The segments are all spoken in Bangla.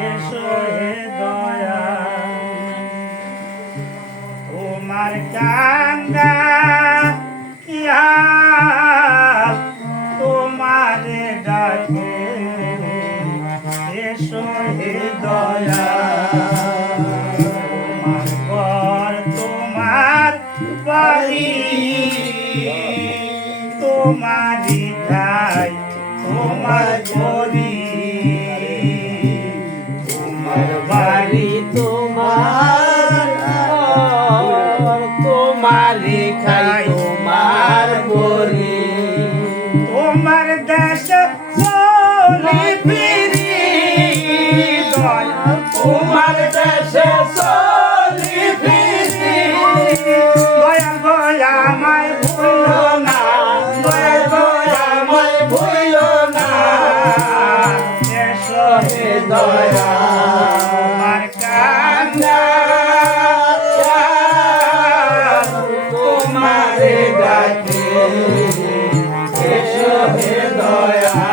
এসো হে তোমার তোমারে তোমার তোমার বাড়ি তোমারই ঠাই তোমার গরি তোমারই খাই তোমার গরি তোমার দেশ চলি ফিরি। দয়া তোমার দেশে চলি ফিরি। দয়া দয়া আমায় ভুলো না। আমায় ভুল না। হে হে দয়া হে দয়া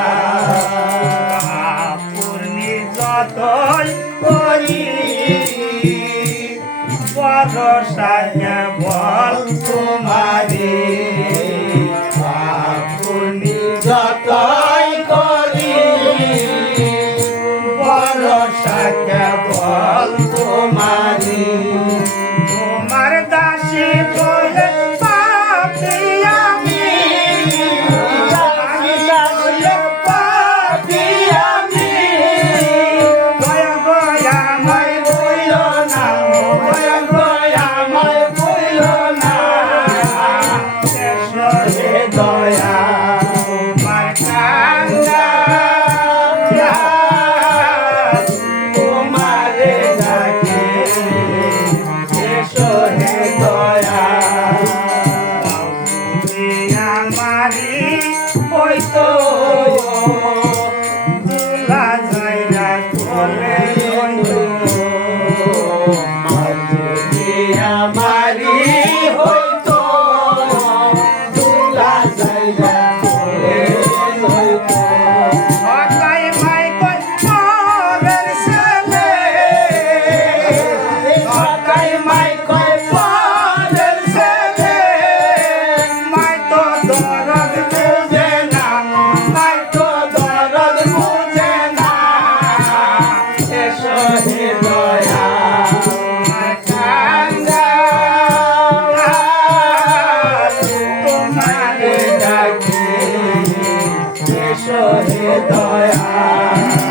পূর্ণি যতই করি কেবল তোমারে। আমারি ওই তো দুলা এসো হে দয়া